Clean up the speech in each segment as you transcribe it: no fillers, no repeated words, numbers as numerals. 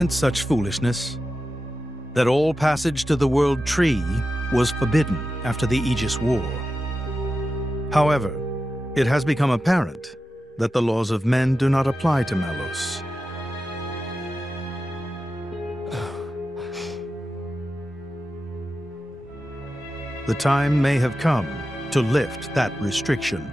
And such foolishness, that all passage to the World Tree was forbidden after the Aegis War. However, it has become apparent that the laws of men do not apply to Malos. The time may have come to lift that restriction.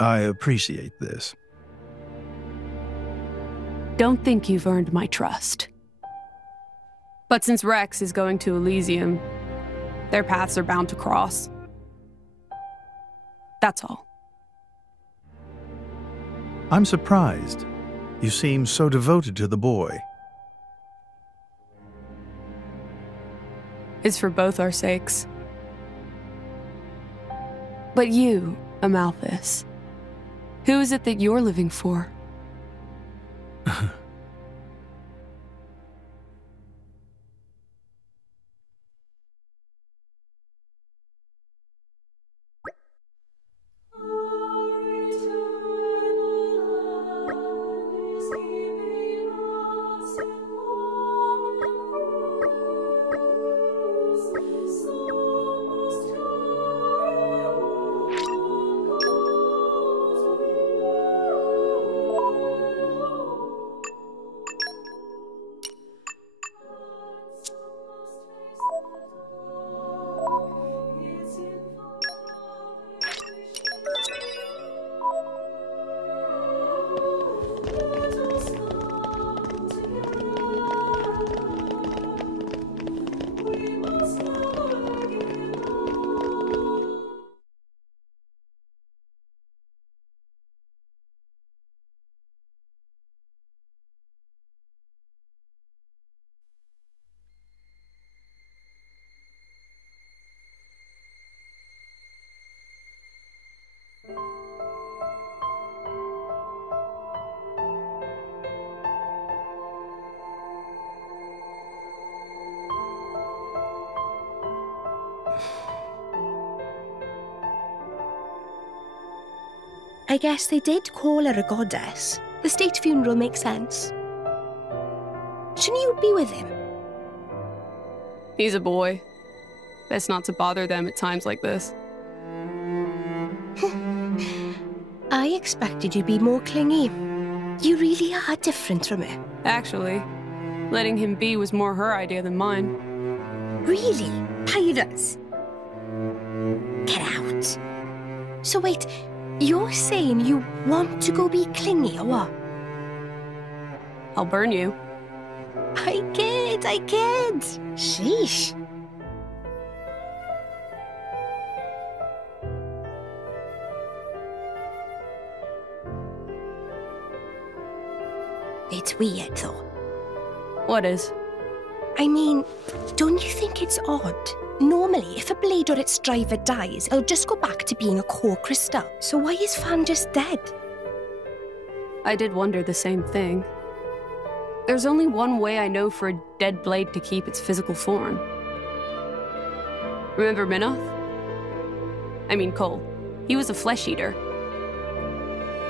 I appreciate this. Don't think you've earned my trust. But since Rex is going to Elysium, their paths are bound to cross. That's all. I'm surprised. You seem so devoted to the boy. It's for both our sakes. But you, Amalthus, who is it that you're living for? I guess they did call her a goddess. The state funeral makes sense. Shouldn't you be with him? He's a boy. Best not to bother them at times like this. I expected you'd be more clingy. You really are different from her. Actually, letting him be was more her idea than mine. Really? Pirates? Get out. So wait, you're saying you want to go be clingy or what? I'll burn you. I kid. Sheesh. It's weird, though. What is? I mean, don't you think it's odd? Normally, if a blade or its driver dies, it'll just go back to being a core crystal. So why is Fan just dead? I did wonder the same thing. There's only one way I know for a dead blade to keep its physical form. Remember Minoth? I mean Cole. He was a flesh eater.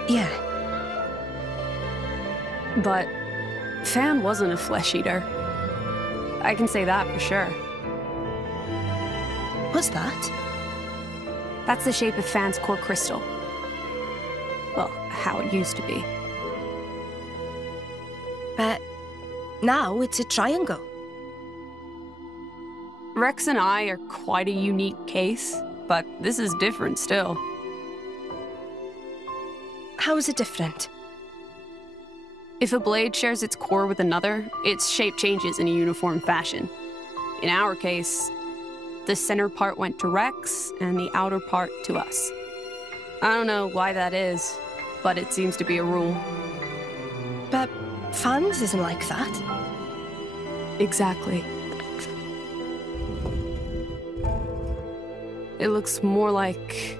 Yeah. But Fan wasn't a flesh eater. I can say that for sure. What's that? That's the shape of Fan's core crystal. Well, how it used to be. But now it's a triangle. Rex and I are quite a unique case, but this is different still. How is it different? If a blade shares its core with another, its shape changes in a uniform fashion. In our case, the center part went to Rex, and the outer part to us. I don't know why that is, but it seems to be a rule. But Fan's isn't like that. Exactly. It looks more like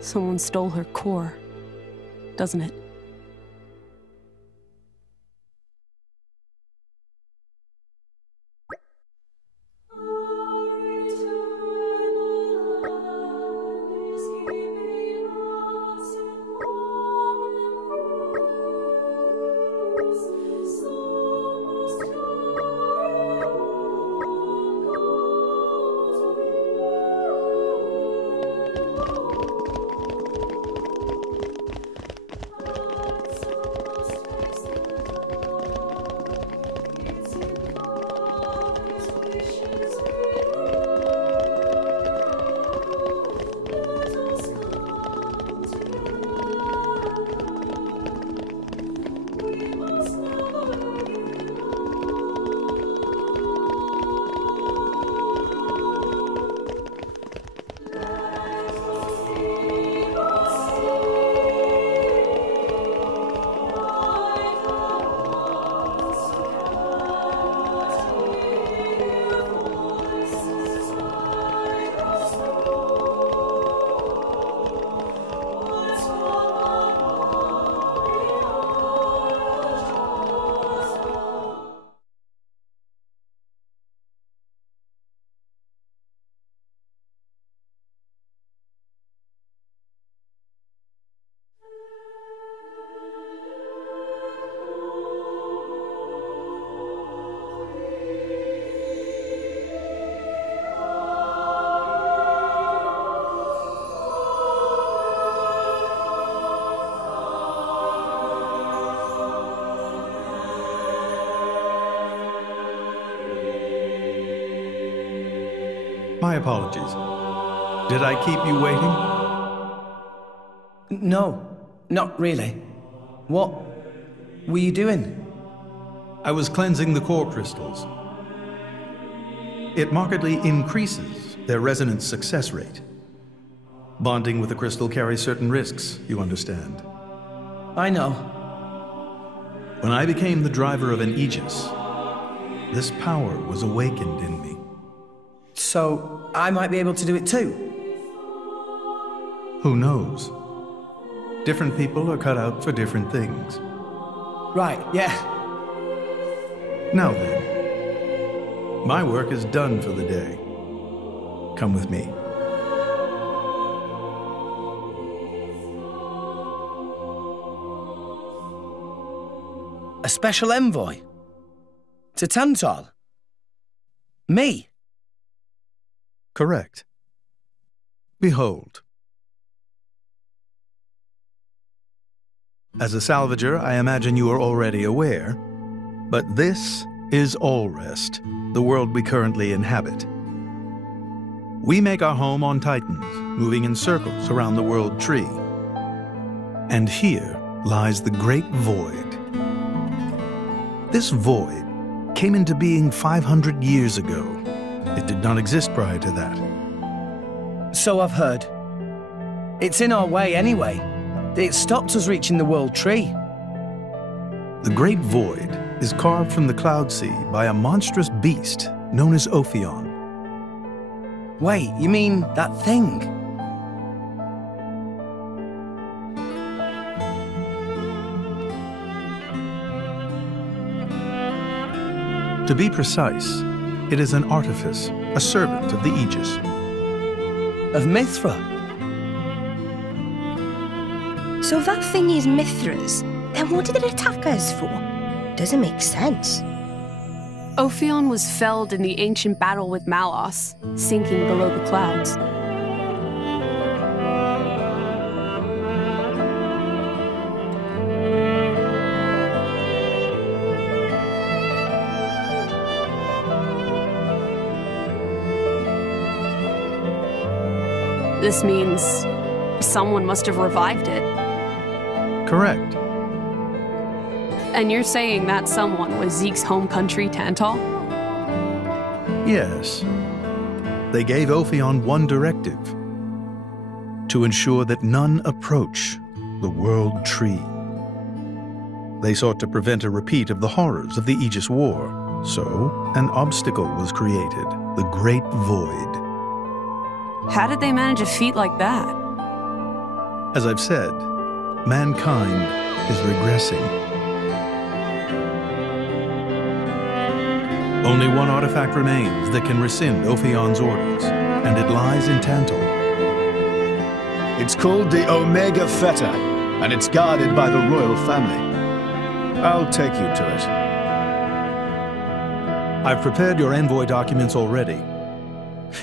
someone stole her core, doesn't it? My apologies. Did I keep you waiting? No, not really. What were you doing? I was cleansing the core crystals. It markedly increases their resonance success rate. Bonding with a crystal carries certain risks, you understand. I know. When I became the driver of an Aegis, this power was awakened in me. So, I might be able to do it too? Who knows? Different people are cut out for different things. Right, yeah. Now then, my work is done for the day. Come with me. A special envoy? To Tantal? Me? Correct. Behold. As a salvager, I imagine you are already aware, but this is Allrest, the world we currently inhabit. We make our home on Titans, moving in circles around the world tree. And here lies the Great Void. This void came into being 500 years ago. It did not exist prior to that. So I've heard. It's in our way anyway. It stopped us reaching the world tree. The Great Void is carved from the Cloud Sea by a monstrous beast known as Ophion. Wait, you mean that thing? To be precise, it is an artifice, a servant of the Aegis. Of Mithra? So that thing is Mithra's. Then what did it attack us for? Doesn't make sense. Ophion was felled in the ancient battle with Malos, sinking below the clouds. This means someone must have revived it. Correct. And you're saying that someone was Zeke's home country, Tantal? Yes. They gave Ophion one directive: to ensure that none approach the World Tree. They sought to prevent a repeat of the horrors of the Aegis War, so an obstacle was created, the Great Void. How did they manage a feat like that? As I've said, mankind is regressing. Only one artifact remains that can rescind Ophion's orders, and it lies in Tantal. It's called the Omega Feta, and it's guarded by the royal family. I'll take you to it. I've prepared your envoy documents already.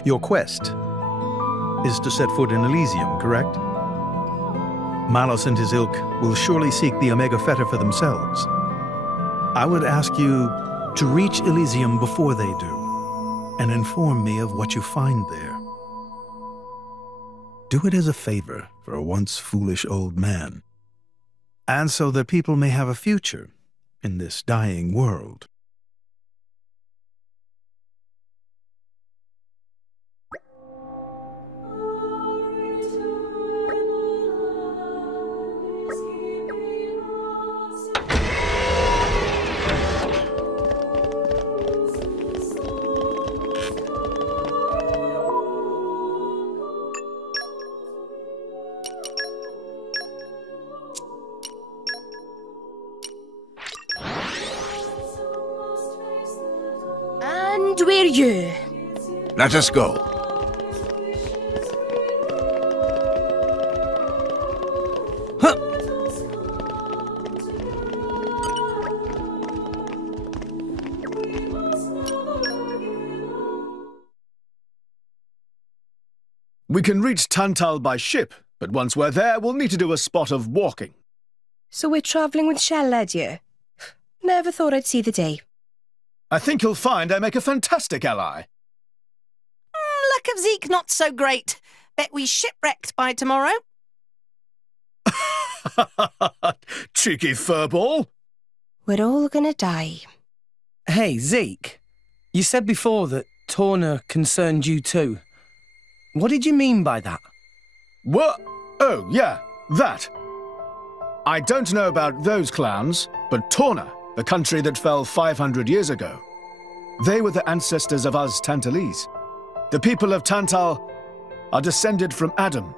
Your quest is to set foot in Elysium, correct? Malos and his ilk will surely seek the Omega Feta for themselves. I would ask you to reach Elysium before they do, and inform me of what you find there. Do it as a favor for a once foolish old man, and so that people may have a future in this dying world. And we're you. Let us go. Huh. We can reach Tantal by ship, but once we're there, we'll need to do a spot of walking. So we're travelling with Shell, you? Never thought I'd see the day. I think you'll find I make a fantastic ally. Like week not so great. Bet we shipwrecked by tomorrow. Cheeky furball. We're all gonna die. Hey, Zeke. You said before that Torna concerned you too. What did you mean by that? What? Oh, yeah, that. I don't know about those clans, but Torna, the country that fell 500 years ago, they were the ancestors of us Tantalese. The people of Tantal are descended from Adam,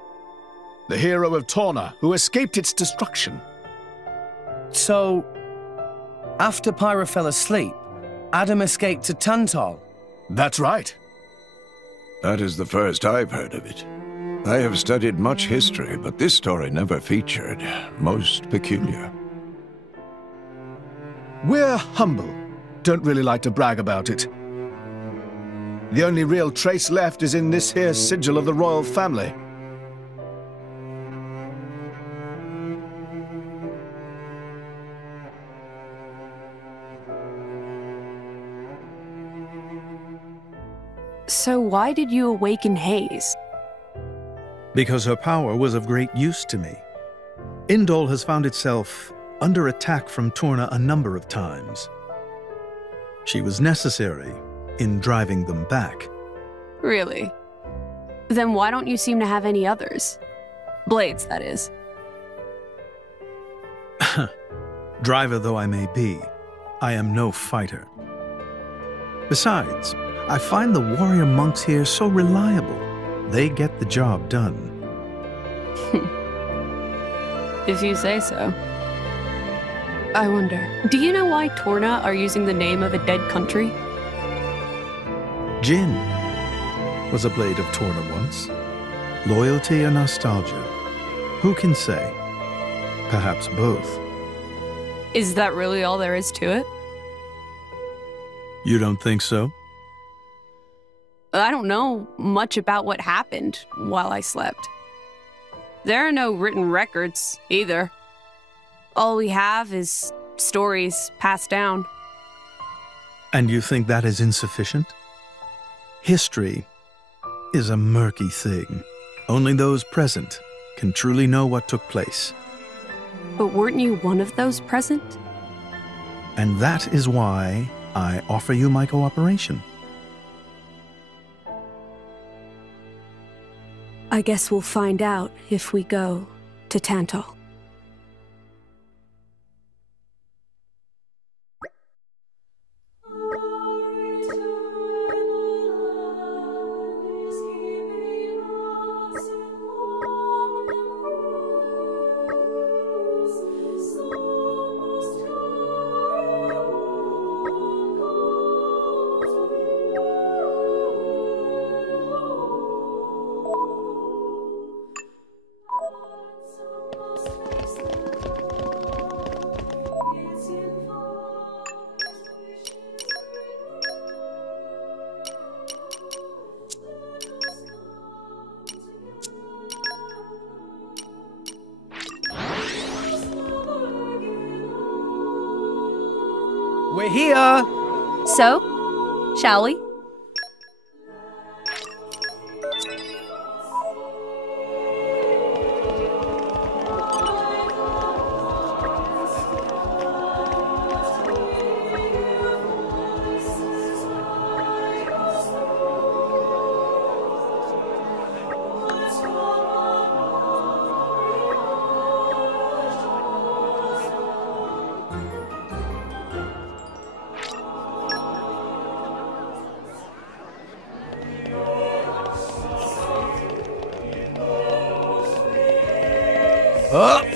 the hero of Torna who escaped its destruction. So, after Pyra fell asleep, Adam escaped to Tantal? That's right. That is the first I've heard of it. I have studied much history, but this story never featured. Most peculiar. We're humble. Don't really like to brag about it. The only real trace left is in this here sigil of the royal family. So why did you awaken Hayes? Because her power was of great use to me. Indol has found itself under attack from Torna a number of times. She was necessary in driving them back. Really? Then why don't you seem to have any others? Blades, that is. Driver though I may be, I am no fighter. Besides, I find the warrior monks here so reliable. They get the job done. If you say so. I wonder, do you know why Torna are using the name of a dead country? Jin was a blade of Torna once. Loyalty or nostalgia? Who can say? Perhaps both. Is that really all there is to it? You don't think so? I don't know much about what happened while I slept. There are no written records, either. All we have is stories passed down. And you think that is insufficient? History is a murky thing. Only those present can truly know what took place. But weren't you one of those present? And that is why I offer you my cooperation. I guess we'll find out if we go to Tantal. We're here! So, shall we? Up!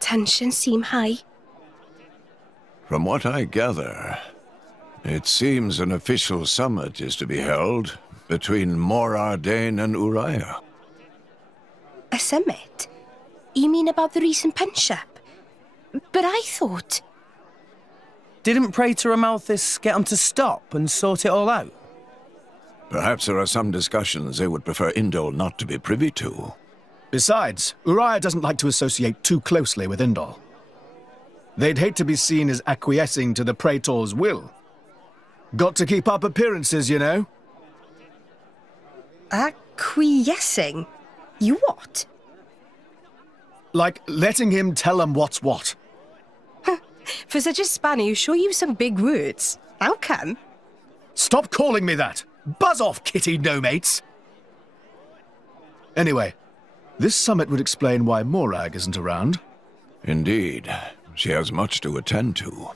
Tensions seem high. From what I gather, it seems an official summit is to be held between Morardain and Uriah. A summit? You mean about the recent punch-up? But I thought... Didn't Praetor Amalthus get him to stop and sort it all out? Perhaps there are some discussions they would prefer Indol not to be privy to. Besides, Uriah doesn't like to associate too closely with Indol. They'd hate to be seen as acquiescing to the Praetor's will. Got to keep up appearances, you know. Acquiescing? You what? Like letting him tell them what's what. For such a spanner, you sure use some big words. How come? Stop calling me that! Buzz off, kitty no-mates! Anyway, this summit would explain why Morag isn't around. Indeed. She has much to attend to.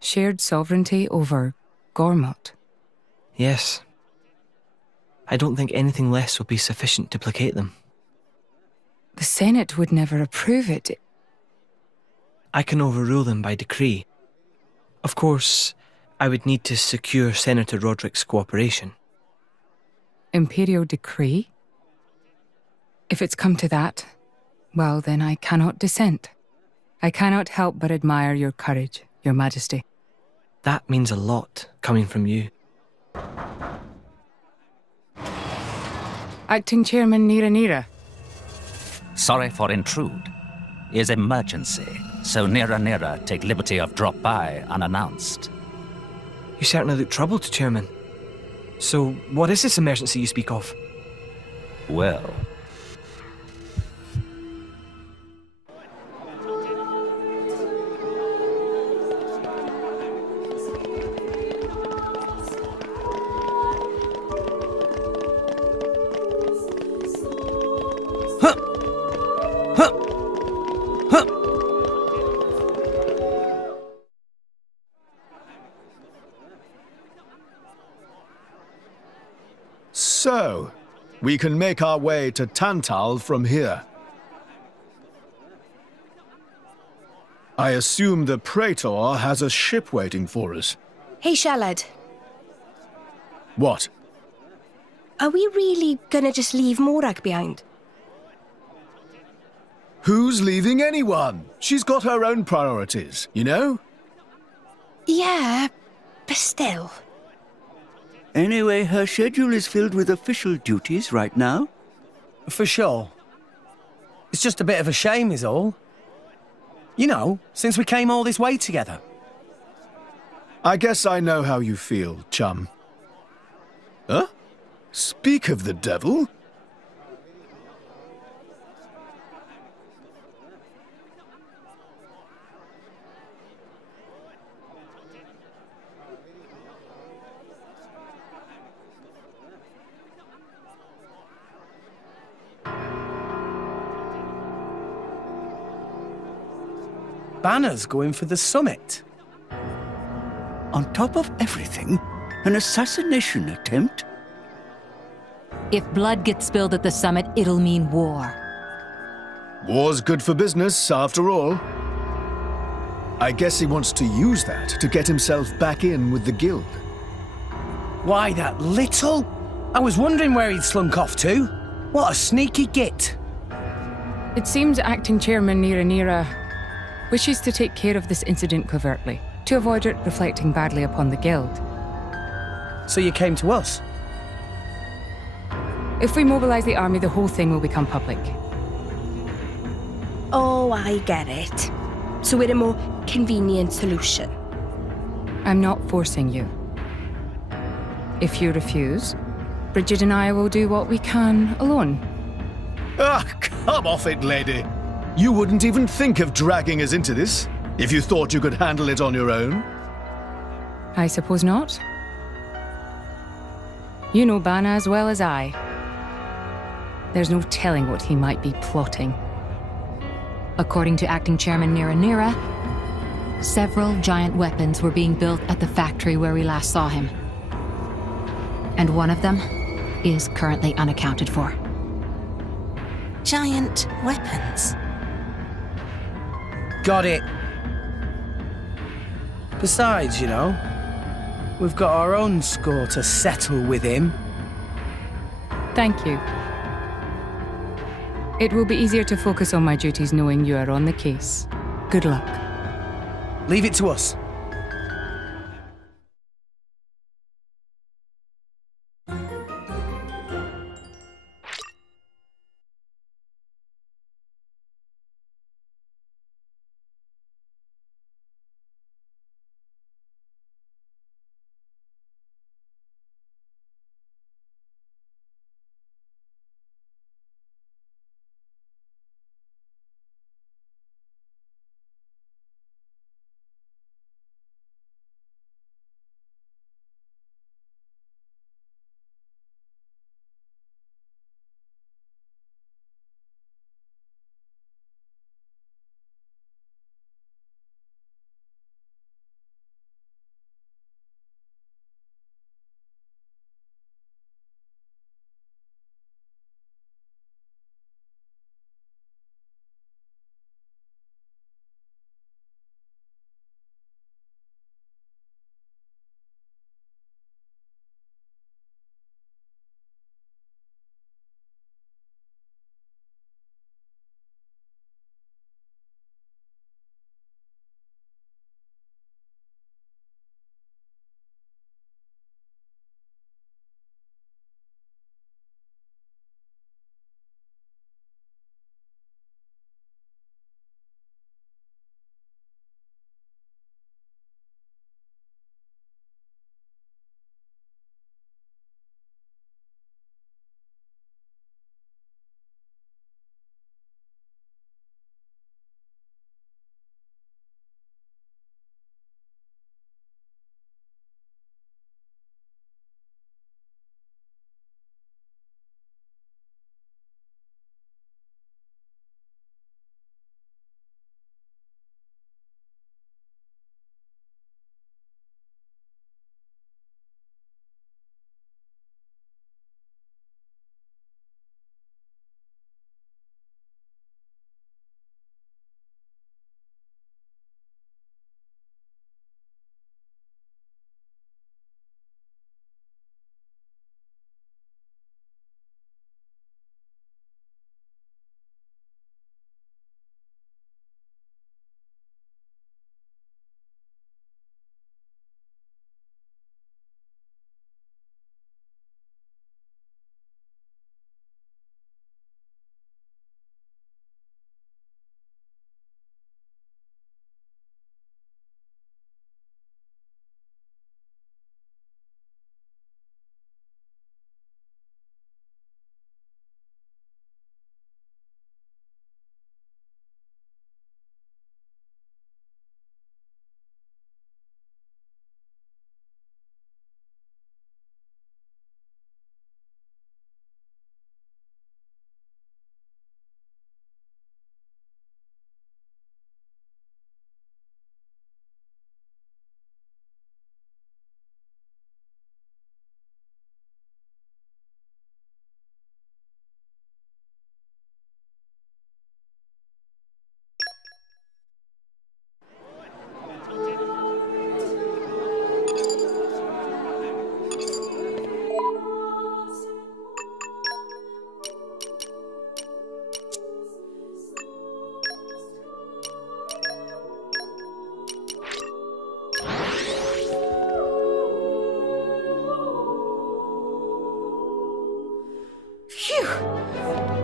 Shared sovereignty over Gormott. Yes. I don't think anything less will be sufficient to placate them. The Senate would never approve it. I can overrule them by decree. Of course, I would need to secure Senator Roderick's cooperation. Imperial decree? If it's come to that, well then I cannot dissent. I cannot help but admire your courage, Your Majesty. That means a lot, coming from you. Acting Chairman Nira. Sorry for intrude. Is emergency, so Nira take liberty of drop by unannounced. You certainly look troubled, Chairman. So, what is this emergency you speak of? Well... So, we can make our way to Tantal from here. I assume the Praetor has a ship waiting for us. Hey, Shalad. What? Are we really gonna just leave Morag behind? Who's leaving anyone? She's got her own priorities, you know? Yeah, but still. Anyway, her schedule is filled with official duties right now. For sure. It's just a bit of a shame is all. You know, since we came all this way together. I guess I know how you feel, chum. Huh? Speak of the devil. Banner's going for the summit. On top of everything, an assassination attempt? If blood gets spilled at the summit, it'll mean war. War's good for business, after all. I guess he wants to use that to get himself back in with the guild. Why, that little? I was wondering where he'd slunk off to. What a sneaky git. It seems Acting Chairman Nira wishes to take care of this incident covertly, to avoid it reflecting badly upon the guild. So you came to us? If we mobilize the army, the whole thing will become public. Oh, I get it. So we're a more convenient solution. I'm not forcing you. If you refuse, Bridget and I will do what we can alone. Ah, come off it, lady. You wouldn't even think of dragging us into this, if you thought you could handle it on your own. I suppose not. You know Bana as well as I. There's no telling what he might be plotting. According to Acting Chairman Nira, several giant weapons were being built at the factory where we last saw him. And one of them is currently unaccounted for. Giant weapons? Got it. Besides, you know, we've got our own score to settle with him. Thank you. It will be easier to focus on my duties knowing you are on the case. Good luck. Leave it to us.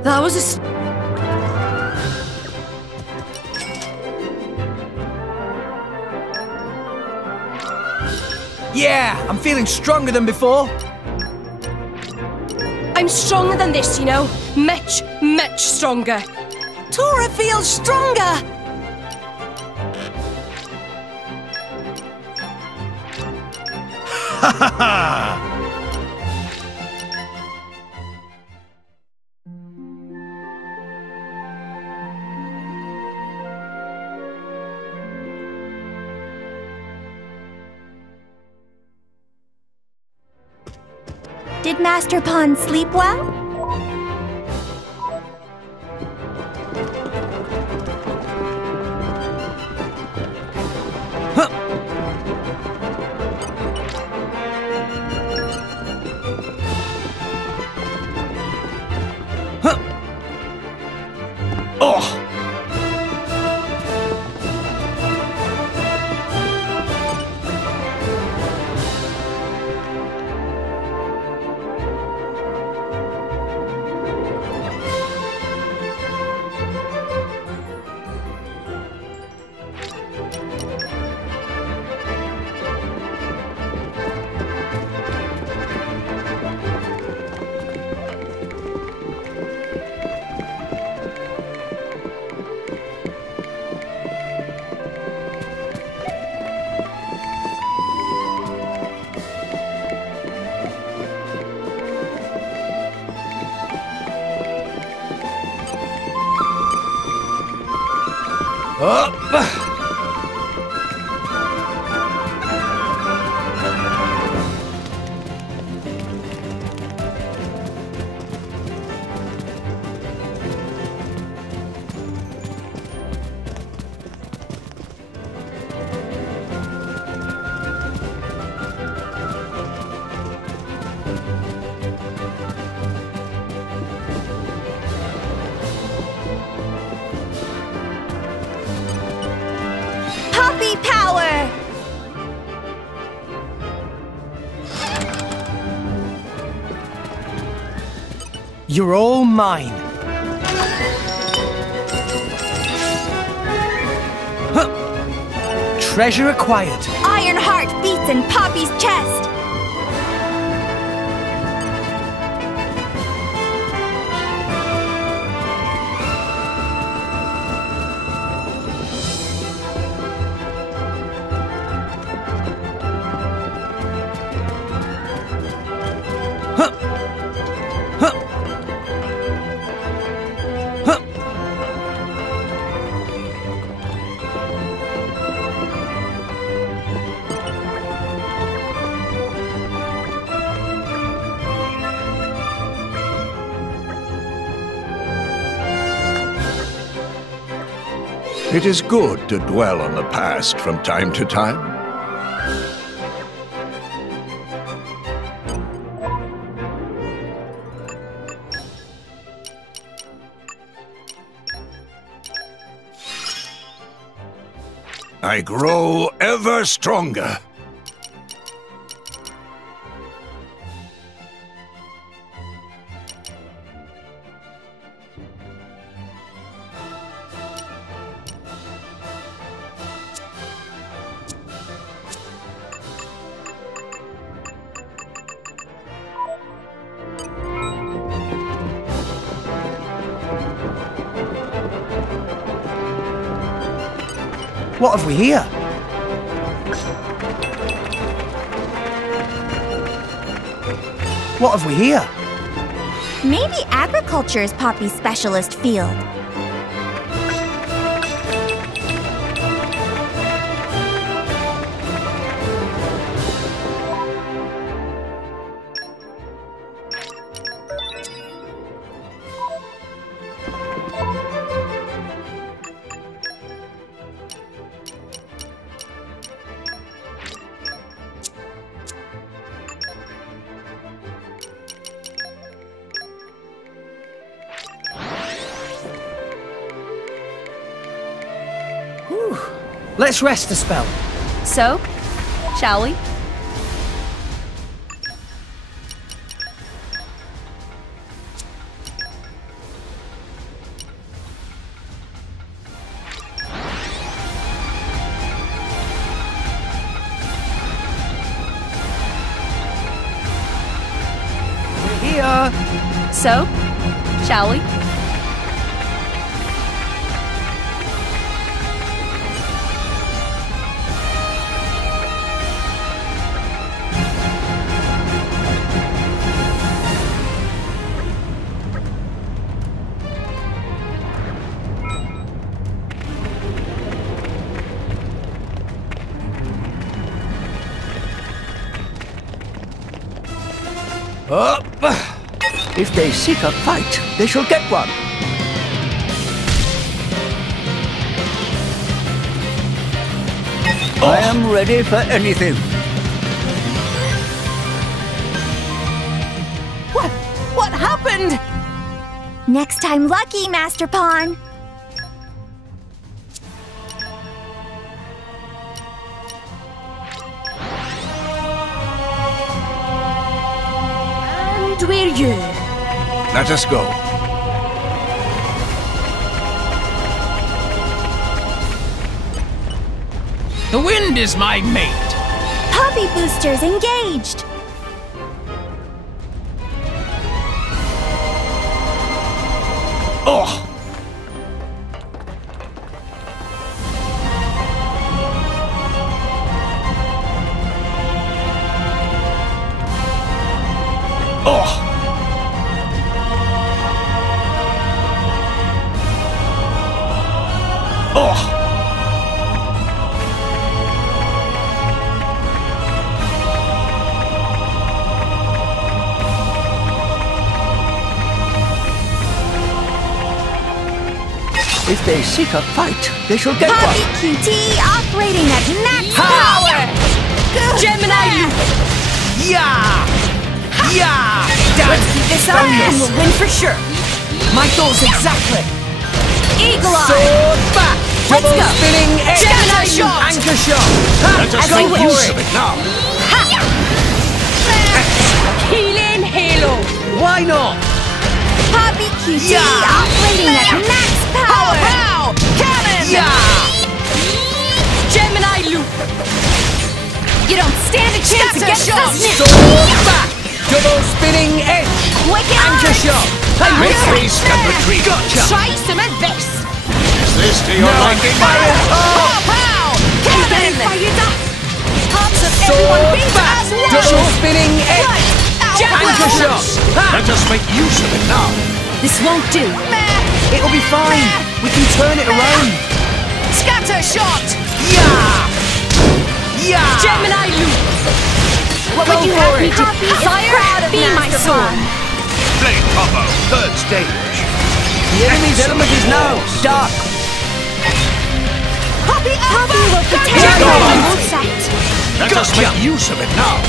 That was a... Yeah, I'm feeling stronger than before. I'm stronger than this, you know. Much, much stronger. Tora feels stronger! Ha ha ha! Did Master Pond sleep well? Huh. Huh. Puppy power! You're all mine. Huh. Treasure acquired. Iron heart beats in Poppy's chest. It is good to dwell on the past from time to time. I grow ever stronger. What have we here? What have we here? Maybe agriculture is Poppy's specialist field. Let's rest a spell. So, shall we? We're here. So, shall we? Up! If they seek a fight, they shall get one. I am ready for anything. What happened? Next time lucky, Master Pawn. And we're you. Let us go. The wind is my mate. Poppy boosters engaged. Oh! Oh! Oh! they seek a fight, they shall get Poppy one. QT operating at max power! Gemini loop! Yeah! Yeah! Let's keep this up and we'll win for sure. My thoughts exactly. Eagle eye! Sword back! Let's Double go! spinning edge! Gemini shot! Anchor shot! Let us make use of it now. Healing halo! Why not? Poppy QT Yeah. operating at max power! Pow! Cannon! Yeah! Gemini loop! You don't stand a chance Scatter against shot. us now! Sword back! Double spinning edge! Wicked Anchor eye. shot! Make haste and retreat. Gotcha! Try some of this! Is this to your liking? Pow! Pow! Cannon! Fired up! Tops of Sword everyone beat back! as one! Double spinning edge! Anchor shot! Let us make use of it now. This won't do. It'll be fine. We can turn it around. Scatter shot! Yeah! Yeah! Gemini loop! What Go would you for have me it. do? Poppy is proud of Be my Master sword. Pawn. Blade combo, third stage. The enemy's element is now dark. Poppy will protect Jack our on. whole set. Let us make use of it now.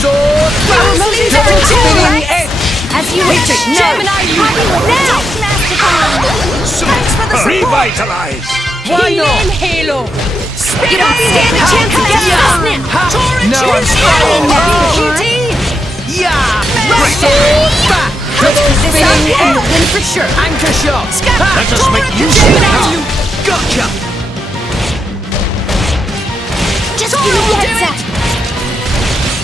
Sword back! Promoting Double to spinning Rex. edge! As you Hit wish. it. No. Gemini loop! Poppy will protect Master Pawn. Thanks for the support! Revitalize. Why not? Healing halo! You don't stand a chance against us now. Torrent No, Torrent I'm Torrent sorry. QT! Yeah! Great. Sword back! Double This spinning up and edge! win for sure. Anchor shot! Let us make use of it now. Gotcha! Just give me the heads up.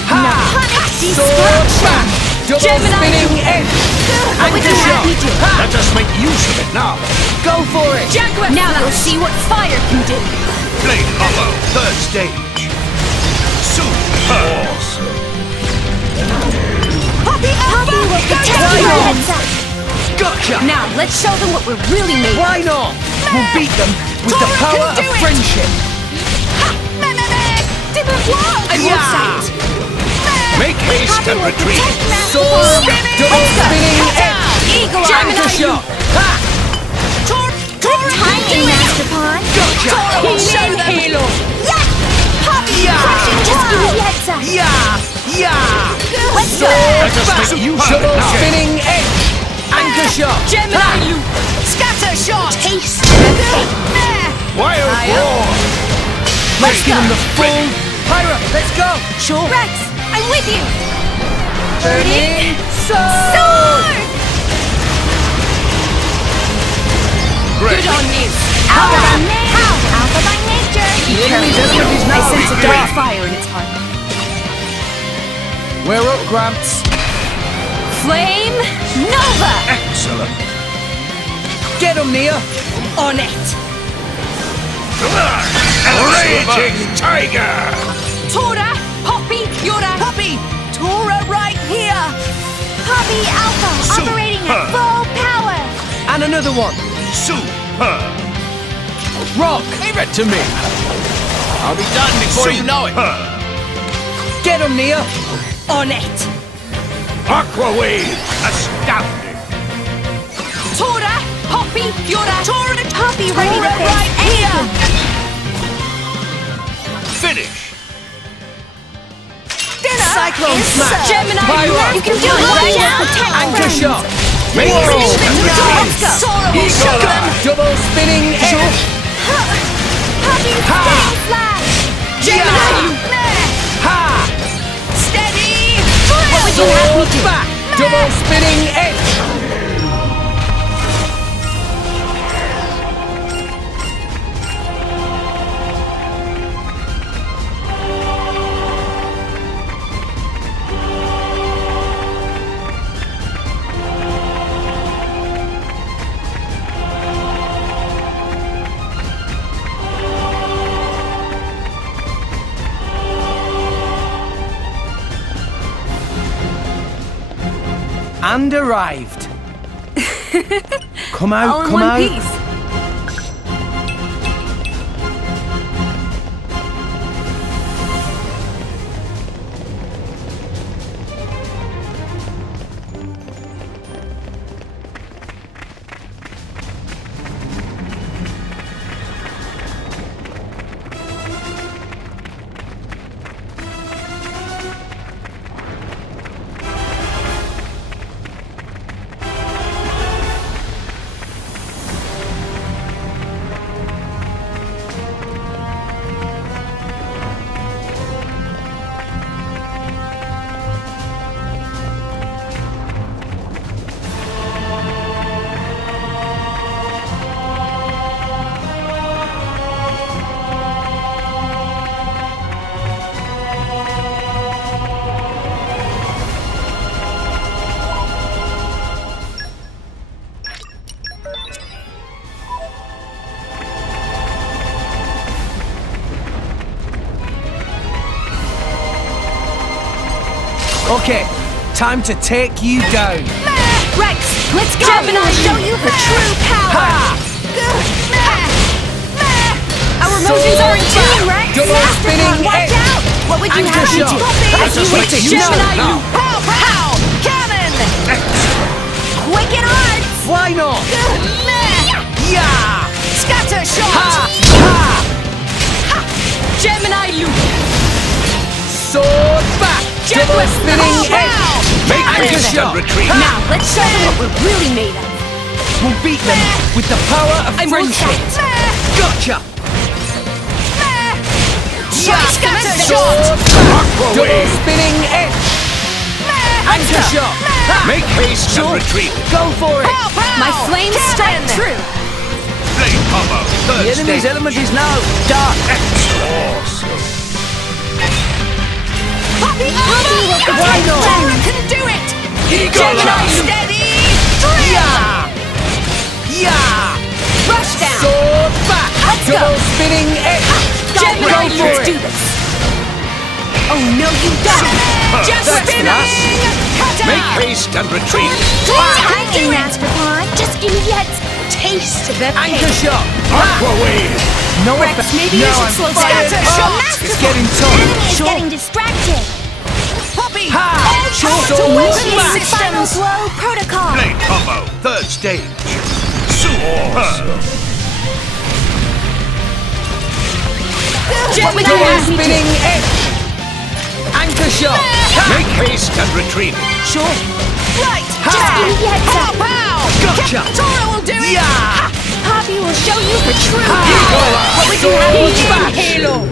Ha! Punish Sword destruction. back! Double Gemini. spinning edge! What would Anchor you have shot! me do? Let us make use of it now. Go for it! Jaguar Now you'll see what fire can do. Blade combo, third stage. Super. Poppy will protect Why your not? heads up. Gotcha! Now let's show them what we're really made of. Why not? We'll beat them with the Torrent power can of do it. friendship! Didn't blow. I Yeah. won't sight! Make haste Poppy and will retreat. protect Master Sword! Pawn. Double spinning edge! Eagle Anchor eye. shot! Ha! Good timing, Master Pawn. Gotcha! Healing halo! Yeah. Poppy Yeah. crushing. Just give me the heads up. Yeah! Yeah! Let's go. Let us make use of it Double now. spinning edge! Anchor shot! Gemini loop! Scatter shot! Taste. Wild roar. Let's give them the full Pyra! Let's go! Sure. Rex, I'm with you. Burning sword! Sword. Good on you! Alpha by nature. Alpha by nature. The enemy's element is I now sense a dark. dark fire in its heart. We're up, Gramps. Flame Nova. Excellent. Get him, Nia! On it! Raging tiger. Tora! Poppy! Yura! Poppy! Tora right here! Poppy Alpha Super. operating at full power. And another one! Super. Rock! Leave it to me. I'll be done before you know it. Get him, Nia! On it! Aqua wave. Astounding. Tora! Poppy! Yura! Tora! Poppy ready to Tora face right here! anything. Finish. Cyclone smash! Gemini Pyro! You can do it right now. Anchor shot! Make Whoa. haste and retreat. Let's go. Tora will Eagle show them! eye. Double spinning edge! Poppy spinning slash. Gemini Yeah. loop! Ha! Steady! What would you have me Sword do? back! Double spinning edge! And arrived. Come out, All in come one out. piece. Okay, time to take you down. Rex, let's go! Gemini, show you her true power! Our emotions are in tune, Rex! Double spinning watch edge. out! What would you have me do? That's a It's switch. Gemini, you pow, pow! Cannon! Quick and hard! Why not? Yeah! Scatter shot! Ha! Ha! Gemini, you... Sword back! Double spinning edge! Make Anchor haste shot! and retreat. Now, let's show them what we're really made of. We'll beat them with the power of friendship! Gotcha! Scatter Sword shot! back! Double spinning edge! Anchor shot! Make haste and retreat. Go for it! My flames strike true! Blade combo. Third The enemy's stage. element is now dark. Poppy, Why not? Clara can do it! Eagle Gemini, Eye. steady! Drill! Yeah! Yeah! Rush down! Sword back! Let's go. Double spinning edge! Gemini, Go for let's do it! this! Oh no, you don't! Just That's spinning! nuts. Cut Make out! haste and retreat. Timing, Master Pawn. Just give me that taste of the Anchor pain. shot! Aqua wave. No Rex, effect. maybe you Now should I'm slow fired down. up. Master It's Pawn. getting Enemy tough. is getting distracted. Poppy! Ha! All Short to or weapon back. Final systems! slow protocol. Blade combo. Third stage. Superb. Gemini, Double spinning edge! Anchor shot! Make haste and retreat. sure. Right! Ha! Just give me heads Pow, up! pow! Gotcha! Tora will do it! Yeah! Poppy will show you her true Ha! power. What would you have me do? Back. Halo!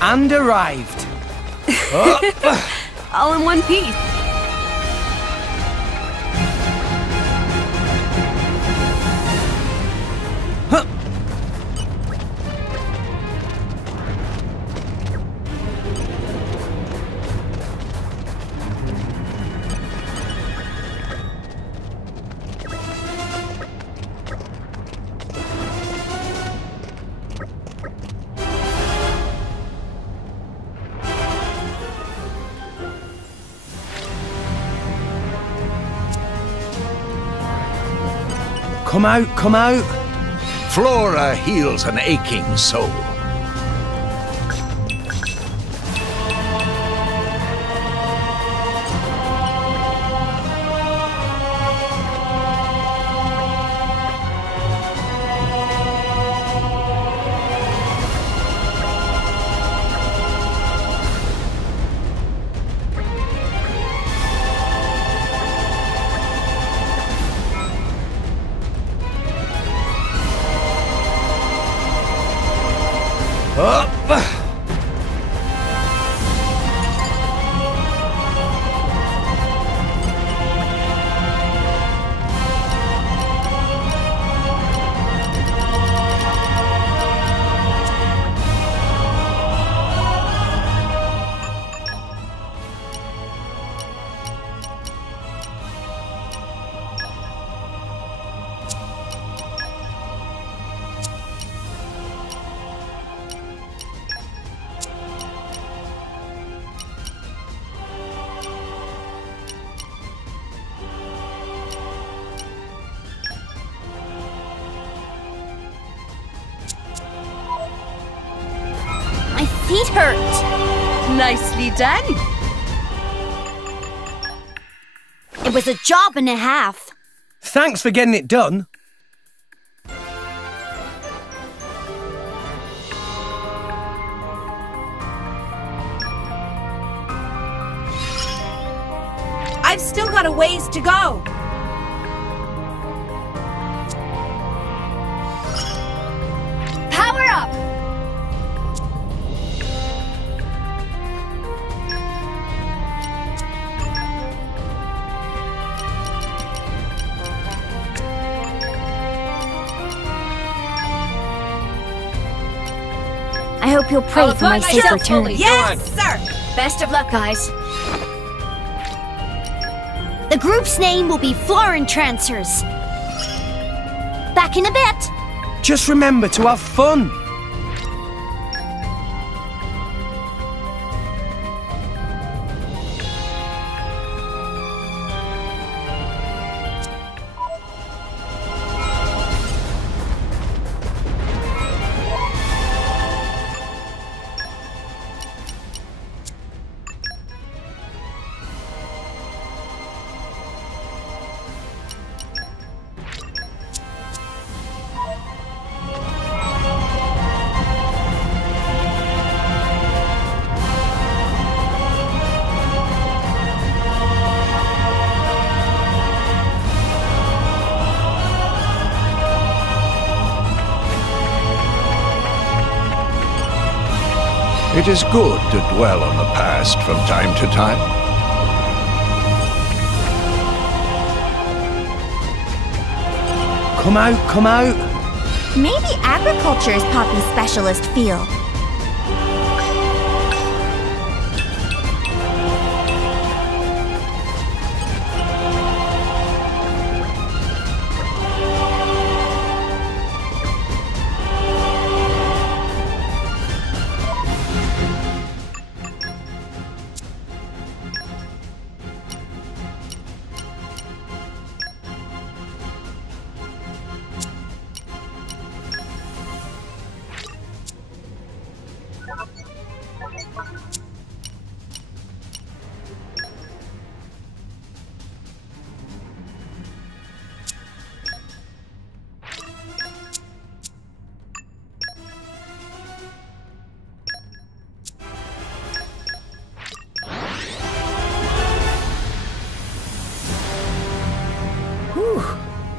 And arrived. All in one piece. Come out, come out. Flora heals an aching soul. Up. My feet hurt. Nicely done! It was a job and a half. Thanks for getting it done. I've still got a ways to go! Power up! hope you'll pray for my safe return. Yes, sir! Best of luck, guys. The group's name will be Florin Trancers. Back in a bit. Just remember to have fun. It is good to dwell on the past from time to time. Come out, come out. Maybe agriculture is Poppy's specialist field.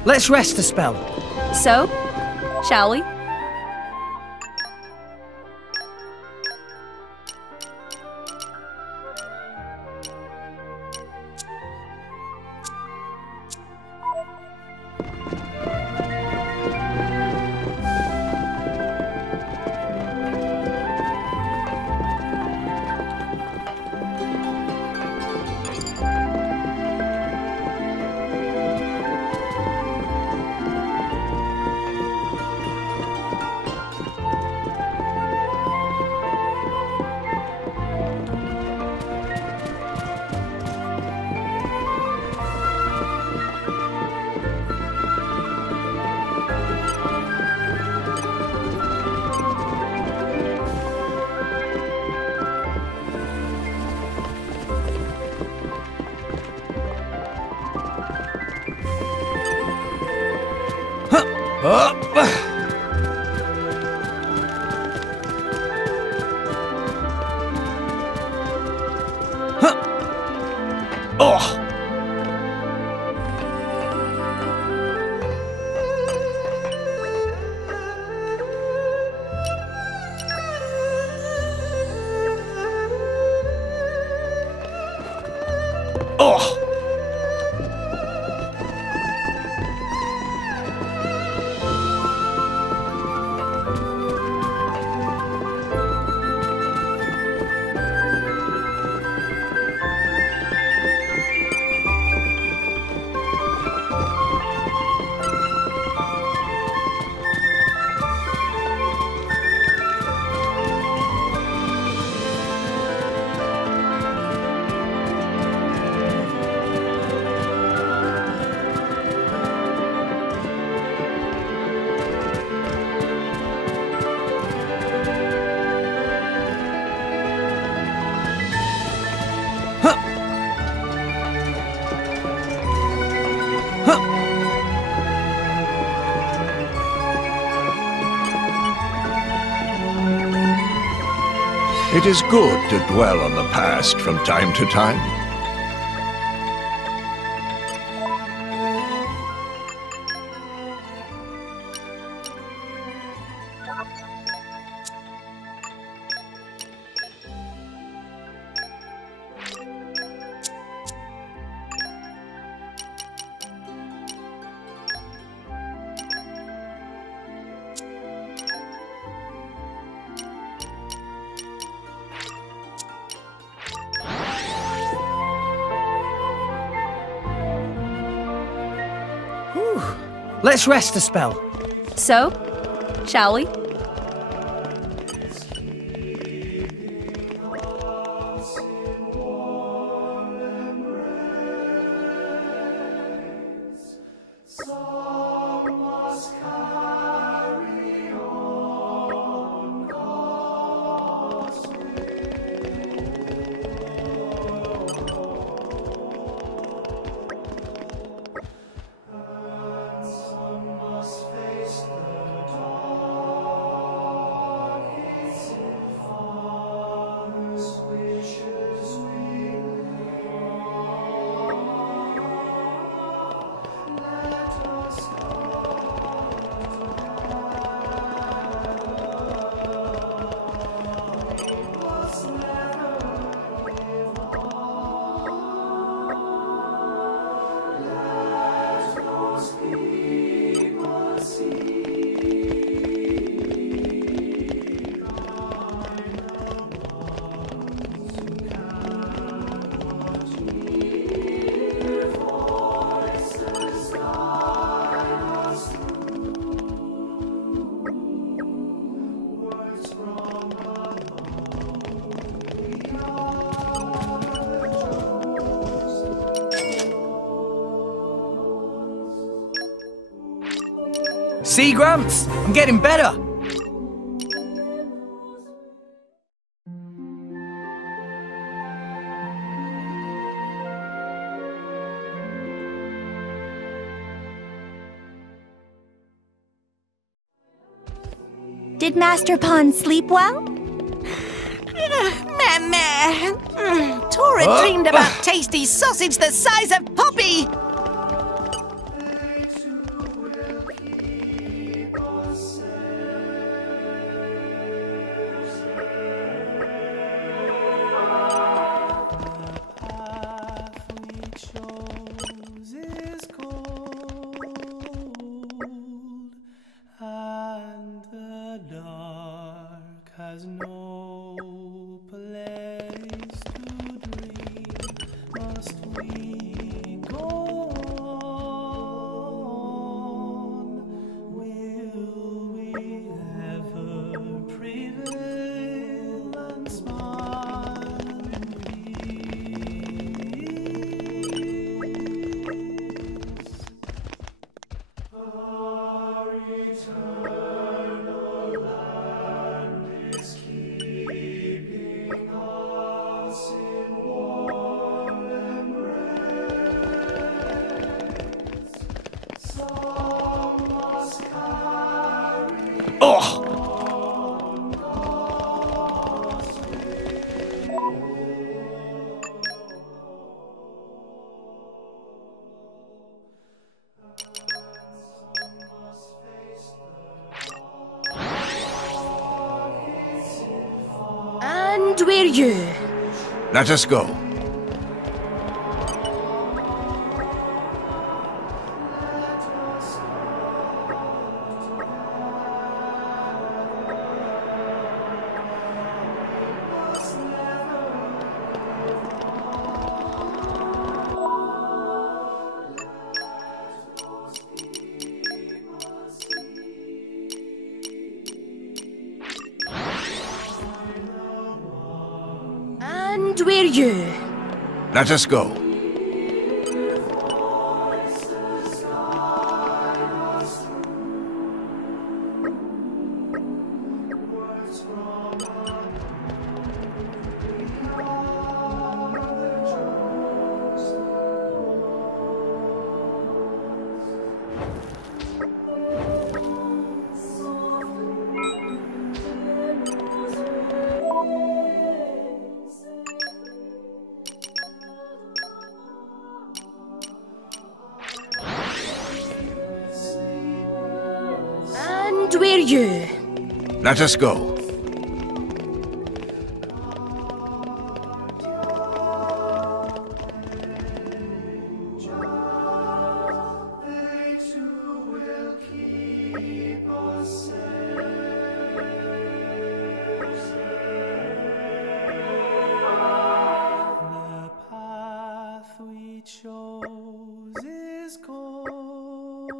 Let's rest a spell. So, shall we? It is good to dwell on the past from time to time. Let's rest a spell. So, shall we? See, Gramps? I'm getting better. Did Master Pond sleep well? Tora dreamed about tasty sausage the size of Poppy! Has no place to dream. Must we go on? Will we ever prevail and smile in peace? Our eternal land is keeping us in warm embrace. Some must carry on God's And we're you. Let us go. And we're you. Let us go. And we're you. Let us go. The path we chose is cold.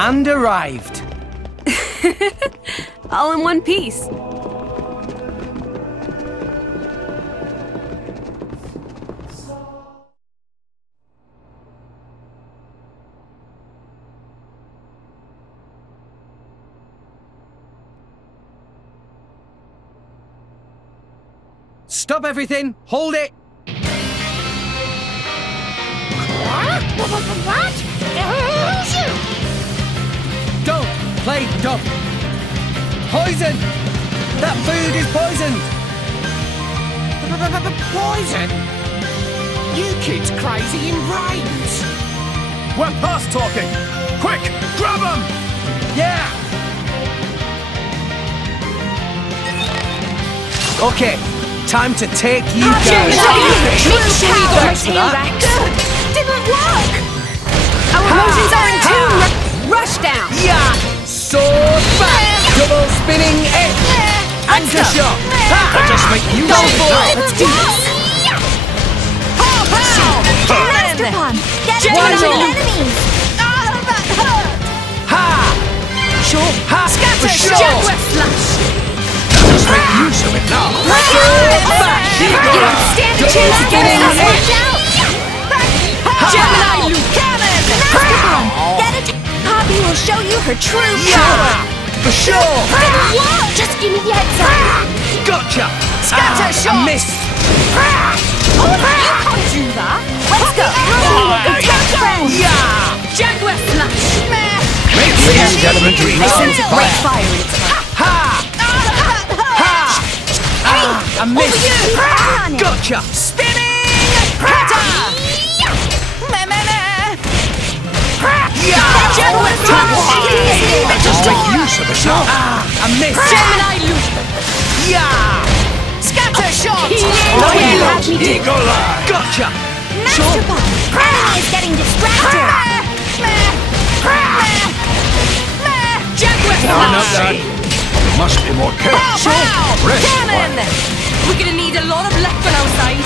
And arrived. All in one piece. Stop everything! Hold it! What? Who's you? Don't play dumb! Poison! That food is poisoned! Poison? You kids crazy in brains! We're past talking! Quick, grab them! Yeah! Okay, time to take you down. Thanks for that. Good! Didn't work! Our emotions are in tune! Rush down! Yeah! Sword back! Double spinning edge! Anchor shot! I'll just make you go for it! Let's do this! Master Pun! Get it One to the more. enemies! That hurt! Ha! Sure. Ha! Scatter! For sure! Jaguar slash! Just make use of it now. Sword back! You don't stand a chance Spinning against us! edge! Gemini Luke Cannon! Master Pun! Get it! Poppy will show you her true power! Yeah! For sure! Didn't work! Just give me the heads up! Gotcha! Scatter shot! I missed! Oh, you can't do that! Let's go! It's my friend! Yeah! Jaguar slash! Make these elementary I sense now. great fire in its heart. Ha! Ha! I missed! Keep on it! Gotcha! Spinning! Prata! Yeah! Jaguar slash! Just make use of it now. I missed! Gemini Luke! Yeah! Scatter shot! No, you had me do. Eagle Eye. Gotcha! Master Pun! Enemy is getting distracted! Jaguar Now, slash! Dad. You must be more careful. Rest Cannon! one. We're gonna need a lot of luck on our side.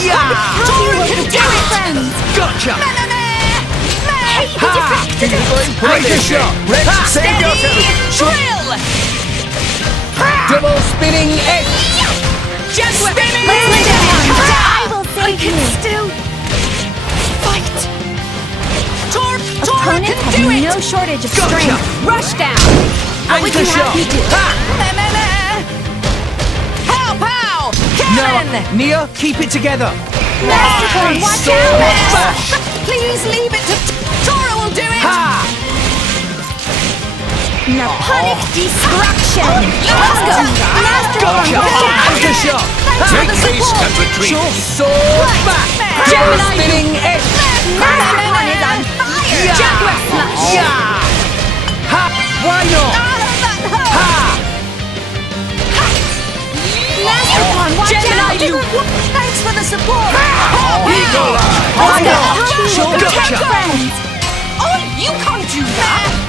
Yeah! Tor can do it! friends! Gotcha! Hey, we defected it! Anchor shot! Steady! Drill! Double spinning edge! Jaguar spinning! I will I save can you! still fight! Tor! Tor! opponents have no shortage of strength. Rush down! What would you have me do? Pow, pow! Cannon! Nia, keep it together! Mastercon, watch out! Please leave it to Tora will do it! Ha! Naponic destruction! Let's go! Mastercon, watch out! Anchor shot! Make haste and retreat. Your sword back! Gemini, Spinning edge! Mastercon is on fire! Jack Wrestler! Yeah! Ha! Why not? Ha! Mastercon, watch Gemini, out! you... Thanks for the support! Eagle Eye! Let's go! Sure, Protect gotcha. friends! Oh, you can't do that!